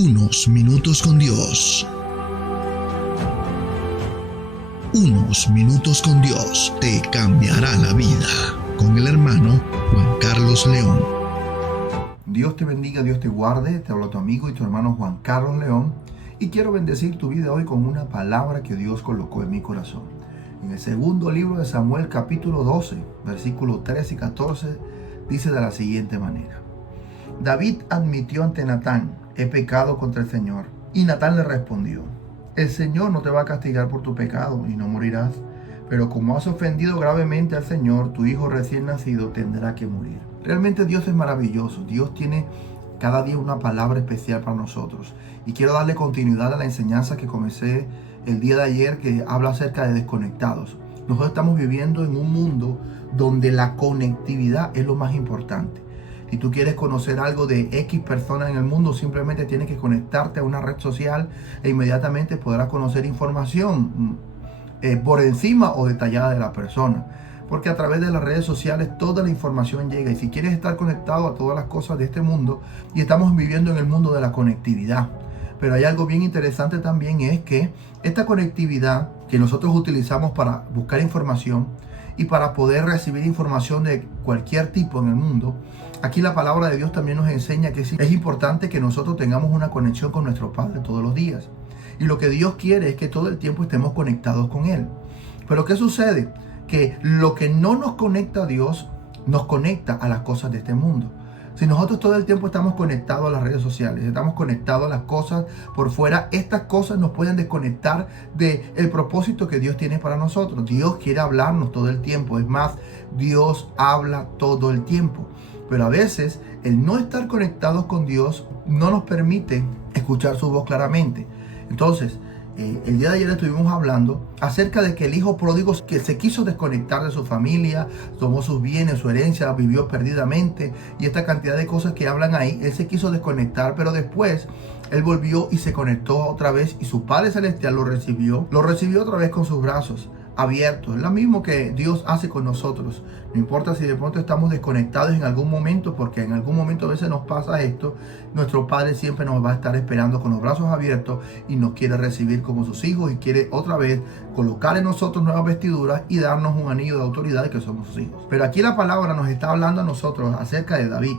Unos minutos con Dios. Unos minutos con Dios te cambiará la vida. Con el hermano Juan Carlos León. Dios te bendiga, Dios te guarde. Te habla tu amigo y tu hermano Juan Carlos León. Y quiero bendecir tu vida hoy con una palabra que Dios colocó en mi corazón. En el segundo libro de Samuel, capítulo 12, versículos 13 y 14, dice de la siguiente manera. David admitió ante Natán: he pecado contra el Señor. Y Natán le respondió: el Señor no te va a castigar por tu pecado y no morirás. Pero como has ofendido gravemente al Señor, tu hijo recién nacido tendrá que morir. Realmente Dios es maravilloso. Dios tiene cada día una palabra especial para nosotros. Y quiero darle continuidad a la enseñanza que comencé el día de ayer, que habla acerca de desconectados. Nosotros estamos viviendo en un mundo donde la conectividad es lo más importante. Si tú quieres conocer algo de X personas en el mundo, simplemente tienes que conectarte a una red social e inmediatamente podrás conocer información por encima o detallada de la persona. Porque a través de las redes sociales toda la información llega. Y si quieres estar conectado a todas las cosas de este mundo, y estamos viviendo en el mundo de la conectividad. Pero hay algo bien interesante también, es que esta conectividad que nosotros utilizamos para buscar información y para poder recibir información de cualquier tipo en el mundo, aquí la palabra de Dios también nos enseña que es importante que nosotros tengamos una conexión con nuestro Padre todos los días. Y lo que Dios quiere es que todo el tiempo estemos conectados con Él. Pero ¿qué sucede? Que lo que no nos conecta a Dios, nos conecta a las cosas de este mundo. Si nosotros todo el tiempo estamos conectados a las redes sociales, estamos conectados a las cosas por fuera, estas cosas nos pueden desconectar del propósito que Dios tiene para nosotros. Dios quiere hablarnos todo el tiempo. Es más, Dios habla todo el tiempo. Pero a veces el no estar conectados con Dios no nos permite escuchar su voz claramente. Entonces, el día de ayer estuvimos hablando acerca de que el hijo pródigo, que se quiso desconectar de su familia, tomó sus bienes, su herencia, vivió perdidamente y esta cantidad de cosas que hablan ahí. Él se quiso desconectar, pero después él volvió y se conectó otra vez, y su Padre Celestial lo recibió otra vez con sus brazos abiertos. Es lo mismo que Dios hace con nosotros. No importa si de pronto estamos desconectados en algún momento, porque en algún momento a veces nos pasa esto. Nuestro Padre siempre nos va a estar esperando con los brazos abiertos y nos quiere recibir como sus hijos, y quiere otra vez colocar en nosotros nuevas vestiduras y darnos un anillo de autoridad de que somos sus hijos. Pero aquí la palabra nos está hablando a nosotros acerca de David.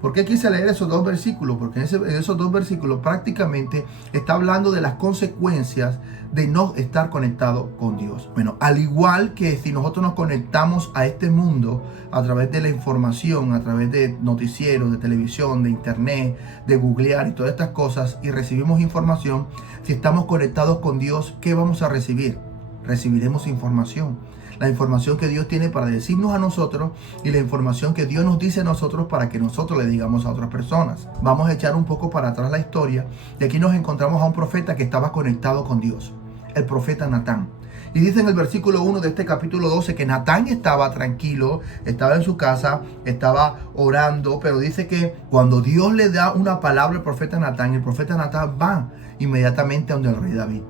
¿Por qué quise leer esos dos versículos? Porque en esos dos versículos prácticamente está hablando de las consecuencias de no estar conectado con Dios. Bueno, al igual que si nosotros nos conectamos a este mundo a través de la información, a través de noticieros, de televisión, de internet, de googlear y todas estas cosas, y recibimos información, si estamos conectados con Dios, ¿qué vamos a recibir? Recibiremos información. La información que Dios tiene para decirnos a nosotros, y la información que Dios nos dice a nosotros para que nosotros le digamos a otras personas. Vamos a echar un poco para atrás la historia, y aquí nos encontramos a un profeta que estaba conectado con Dios, el profeta Natán. Y dice en el versículo 1 de este capítulo 12 que Natán estaba tranquilo, estaba en su casa, estaba orando, pero dice que cuando Dios le da una palabra al profeta Natán, el profeta Natán va inmediatamente a donde el rey David.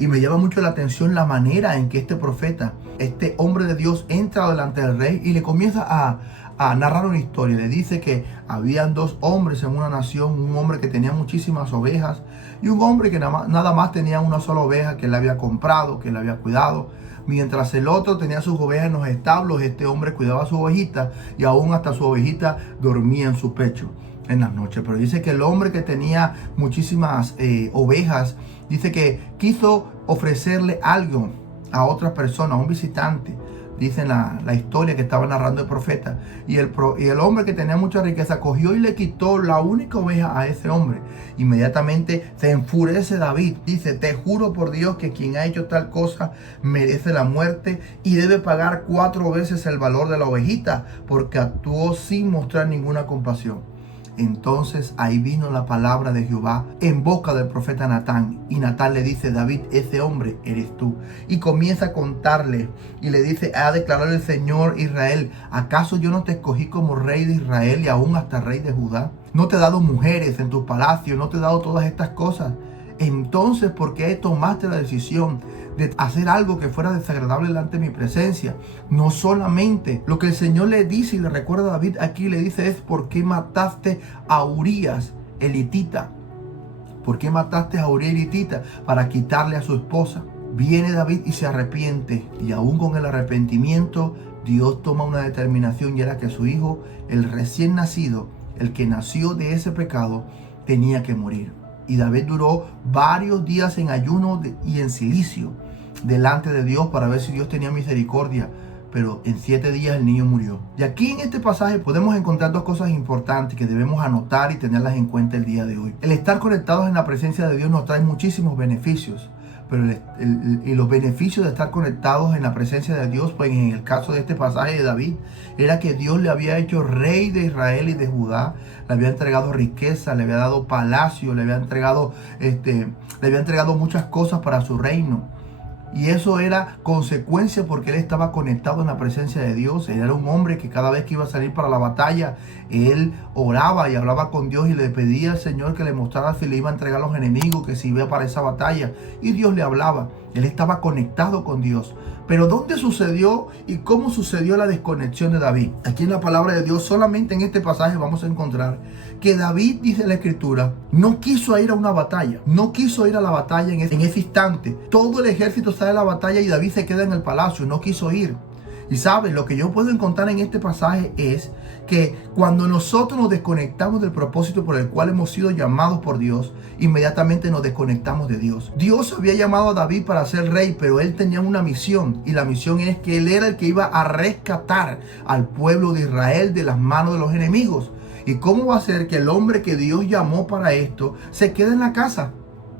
Y me llama mucho la atención la manera en que este profeta, este hombre de Dios, entra delante del rey y le comienza a narrar una historia. Le dice que habían dos hombres en una nación, un hombre que tenía muchísimas ovejas y un hombre que nada más tenía una sola oveja que él había comprado, que él había cuidado. Mientras el otro tenía sus ovejas en los establos, este hombre cuidaba a su ovejita, y aún hasta su ovejita dormía en su pecho en las noches. Pero dice que el hombre que tenía muchísimas ovejas, dice que quiso ofrecerle algo a otra persona, a un visitante. Dice la historia que estaba narrando el profeta. Y el hombre que tenía mucha riqueza cogió y le quitó la única oveja a ese hombre. Inmediatamente se enfurece David. Dice: te juro por Dios que quien ha hecho tal cosa merece la muerte y debe pagar 4 veces el valor de la ovejita, porque actuó sin mostrar ninguna compasión. Entonces ahí vino la palabra de Jehová en boca del profeta Natán, y Natán le dice: David, ese hombre eres tú. Y comienza a contarle y le dice: ha declarado el Señor Israel: ¿acaso yo no te escogí como rey de Israel y aún hasta rey de Judá? ¿No te he dado mujeres en tu palacio? ¿No te he dado todas estas cosas? Entonces, ¿por qué tomaste la decisión de hacer algo que fuera desagradable delante de mi presencia? No solamente lo que el Señor le dice y le recuerda a David aquí, le dice es: ¿por qué mataste a Urías, el hitita? ¿Por qué mataste a Uría hitita para quitarle a su esposa? Viene David y se arrepiente, y aún con el arrepentimiento Dios toma una determinación, y era que su hijo, el recién nacido, el que nació de ese pecado, tenía que morir. Y David duró varios días en ayuno y en cilicio delante de Dios para ver si Dios tenía misericordia. Pero en 7 días el niño murió. Y aquí en este pasaje podemos encontrar 2 cosas importantes que debemos anotar y tenerlas en cuenta el día de hoy. El estar conectados en la presencia de Dios nos trae muchísimos beneficios. Pero los beneficios de estar conectados en la presencia de Dios, pues en el caso de este pasaje de David, era que Dios le había hecho rey de Israel y de Judá, le había entregado riqueza, le había dado palacio, le había entregado muchas cosas para su reino. Y eso era consecuencia porque él estaba conectado en la presencia de Dios. Él era un hombre que cada vez que iba a salir para la batalla, él oraba y hablaba con Dios y le pedía al Señor que le mostrara si le iba a entregar a los enemigos, que si iba para esa batalla. Y Dios le hablaba. Él estaba conectado con Dios. Pero ¿dónde sucedió y cómo sucedió la desconexión de David? Aquí en la palabra de Dios, solamente en este pasaje vamos a encontrar que David, dice la Escritura, no quiso ir a una batalla. No quiso ir a la batalla en ese instante. Todo el ejército sale a la batalla y David se queda en el palacio. No quiso ir. Y sabes, lo que yo puedo encontrar en este pasaje es que cuando nosotros nos desconectamos del propósito por el cual hemos sido llamados por Dios, inmediatamente nos desconectamos de Dios. Dios había llamado a David para ser rey, pero él tenía una misión, y la misión es que él era el que iba a rescatar al pueblo de Israel de las manos de los enemigos. ¿Y cómo va a ser que el hombre que Dios llamó para esto se quede en la casa?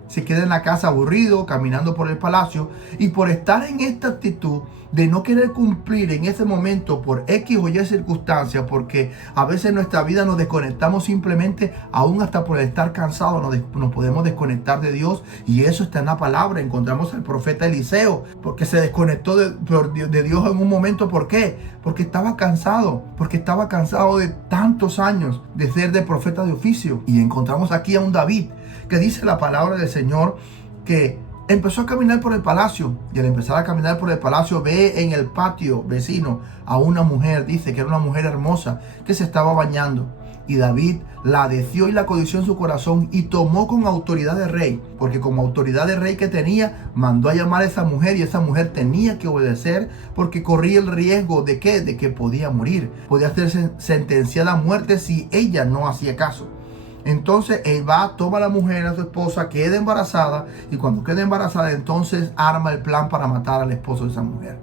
Se queda en la casa aburrido, caminando por el palacio, y por estar en esta actitud de no querer cumplir en ese momento por X o Y circunstancias, porque a veces en nuestra vida nos desconectamos simplemente, aún hasta por estar cansados nos podemos desconectar de Dios, y eso está en la palabra. Encontramos al profeta Eliseo, porque se desconectó de Dios en un momento. ¿Por qué? Porque estaba cansado de tantos años de ser de profeta de oficio. Y encontramos aquí a un David que dice la palabra del Señor que empezó a caminar por el palacio, y al empezar a caminar por el palacio ve en el patio vecino a una mujer, dice que era una mujer hermosa que se estaba bañando, y David la deseó y la codició en su corazón, y tomó con autoridad de rey, porque como autoridad de rey que tenía, mandó a llamar a esa mujer, y esa mujer tenía que obedecer porque corría el riesgo de que podía morir, podía ser sentenciada a muerte si ella no hacía caso. Entonces él va, toma a la mujer, a su esposa, queda embarazada, y cuando queda embarazada entonces arma el plan para matar al esposo de esa mujer.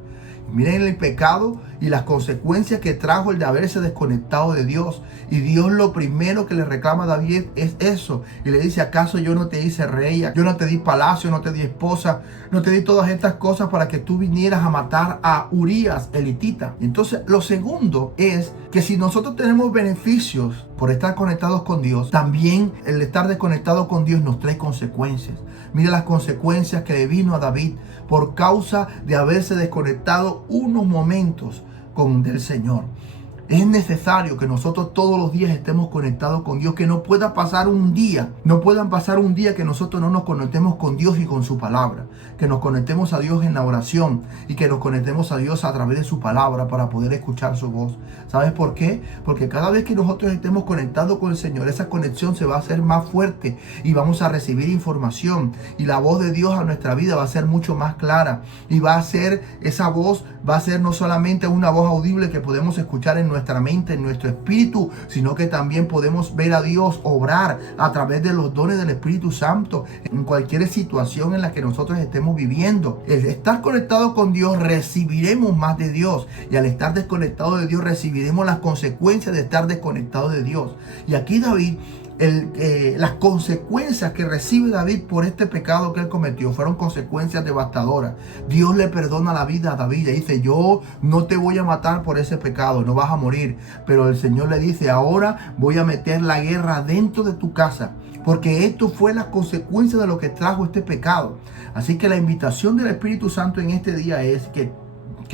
Y miren el pecado y las consecuencias que trajo el de haberse desconectado de Dios. Y Dios lo primero que le reclama a David es eso. Y le dice: ¿acaso yo no te hice rey? Yo no te di palacio, no te di esposa, no te di todas estas cosas para que tú vinieras a matar a Urías el hitita. Entonces lo segundo es que si nosotros tenemos beneficios por estar conectados con Dios, también el estar desconectado con Dios nos trae consecuencias. Mira las consecuencias que le vino a David por causa de haberse desconectado unos momentos del Señor. Es necesario que nosotros todos los días estemos conectados con Dios, que no pueda pasar un día, que nosotros no nos conectemos con Dios y con su palabra, que nos conectemos a Dios en la oración y que nos conectemos a Dios a través de su palabra para poder escuchar su voz. ¿Sabes por qué? Porque cada vez que nosotros estemos conectados con el Señor, esa conexión se va a hacer más fuerte y vamos a recibir información, y la voz de Dios a nuestra vida va a ser mucho más clara, y esa voz va a ser no solamente una voz audible que podemos escuchar en nuestra mente, en nuestro espíritu, sino que también podemos ver a Dios obrar a través de los dones del Espíritu Santo en cualquier situación en la que nosotros estemos viviendo. El estar conectado con Dios, recibiremos más de Dios, y al estar desconectado de Dios recibiremos las consecuencias de estar desconectado de Dios. Y aquí David, las consecuencias que recibe David por este pecado que él cometió fueron consecuencias devastadoras. Dios le perdona la vida a David, le dice: yo no te voy a matar por ese pecado, no vas a morir. Pero el Señor le dice: ahora voy a meter la guerra dentro de tu casa, porque esto fue la consecuencia de lo que trajo este pecado. Así que la invitación del Espíritu Santo en este día es que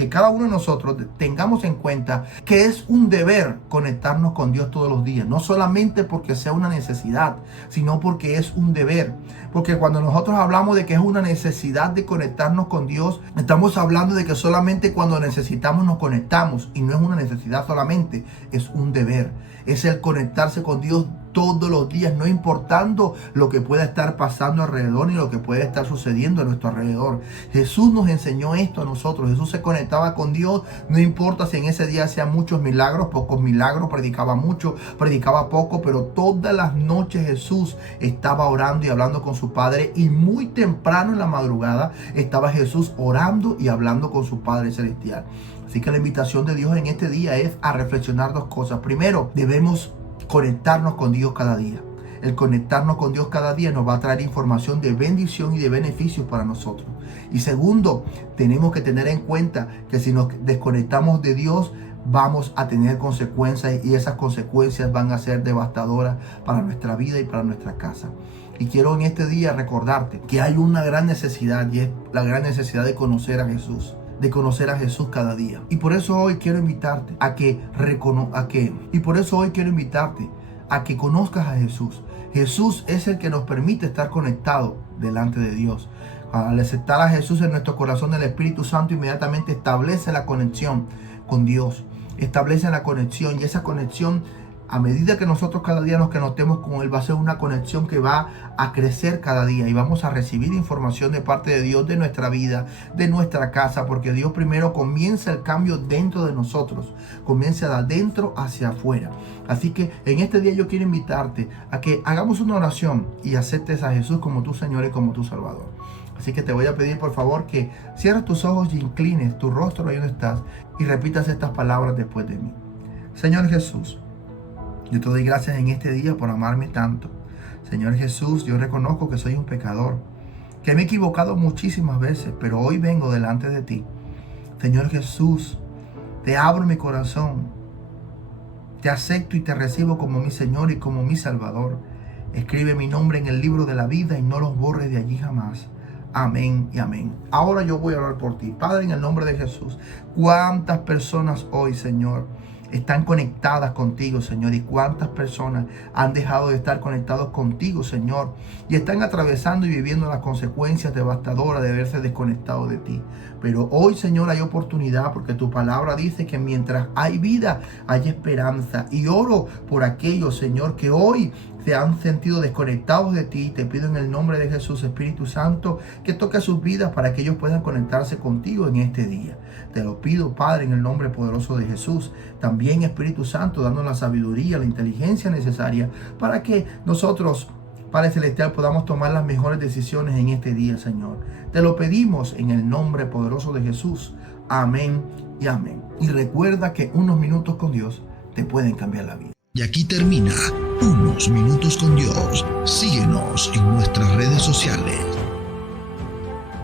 cada uno de nosotros tengamos en cuenta que es un deber conectarnos con Dios todos los días. No solamente porque sea una necesidad, sino porque es un deber. Porque cuando nosotros hablamos de que es una necesidad de conectarnos con Dios, estamos hablando de que solamente cuando necesitamos nos conectamos. Y no es una necesidad solamente, es un deber. Es el conectarse con Dios todos los días, no importando lo que pueda estar pasando alrededor ni lo que pueda estar sucediendo a nuestro alrededor. Jesús nos enseñó esto a nosotros. Jesús se conectaba con Dios, no importa si en ese día hacían muchos milagros, pocos milagros, predicaba mucho, predicaba poco, pero todas las noches Jesús estaba orando y hablando con su Padre, y muy temprano en la madrugada estaba Jesús orando y hablando con su Padre Celestial. Así que la invitación de Dios en este día es a reflexionar dos cosas. Primero, debemos conectarnos con Dios cada día. El conectarnos con Dios cada día nos va a traer información de bendición y de beneficios para nosotros. Y segundo, tenemos que tener en cuenta que si nos desconectamos de Dios, vamos a tener consecuencias, y esas consecuencias van a ser devastadoras para nuestra vida y para nuestra casa. Y quiero en este día recordarte que hay una gran necesidad, y es la gran necesidad de conocer a Jesús. De conocer a Jesús cada día. Y por eso hoy quiero invitarte a que conozcas a Jesús. Jesús es el que nos permite estar conectados delante de Dios. Al aceptar a Jesús en nuestro corazón, el Espíritu Santo inmediatamente establece la conexión con Dios. Establece la conexión, y esa conexión, a medida que nosotros cada día nos conectemos con Él, va a ser una conexión que va a crecer cada día, y vamos a recibir información de parte de Dios, de nuestra vida, de nuestra casa, porque Dios primero comienza el cambio dentro de nosotros, comienza de adentro hacia afuera. Así que en este día yo quiero invitarte a que hagamos una oración y aceptes a Jesús como tu Señor y como tu Salvador. Así que te voy a pedir por favor que cierres tus ojos y inclines tu rostro ahí donde estás y repitas estas palabras después de mí. Señor Jesús, yo te doy gracias en este día por amarme tanto. Señor Jesús, yo reconozco que soy un pecador, que me he equivocado muchísimas veces, pero hoy vengo delante de ti. Señor Jesús, te abro mi corazón, te acepto y te recibo como mi Señor y como mi Salvador. Escribe mi nombre en el libro de la vida y no los borres de allí jamás. Amén y amén. Ahora yo voy a orar por ti. Padre, en el nombre de Jesús, ¿cuántas personas hoy, Señor, están conectadas contigo, Señor? ¿Y cuántas personas han dejado de estar conectados contigo, Señor? Y están atravesando y viviendo las consecuencias devastadoras de haberse desconectado de ti. Pero hoy, Señor, hay oportunidad, porque tu palabra dice que mientras hay vida, hay esperanza. Y oro por aquellos, Señor, que hoy se han sentido desconectados de ti. Te pido en el nombre de Jesús, Espíritu Santo, que toque sus vidas para que ellos puedan conectarse contigo en este día. Te lo pido, Padre, en el nombre poderoso de Jesús. También, Espíritu Santo, dando la sabiduría, la inteligencia necesaria para que nosotros, Padre Celestial, podamos tomar las mejores decisiones en este día, Señor. Te lo pedimos en el nombre poderoso de Jesús. Amén y amén. Y recuerda que unos minutos con Dios te pueden cambiar la vida. Y aquí termina Unos Minutos con Dios. Síguenos en nuestras redes sociales.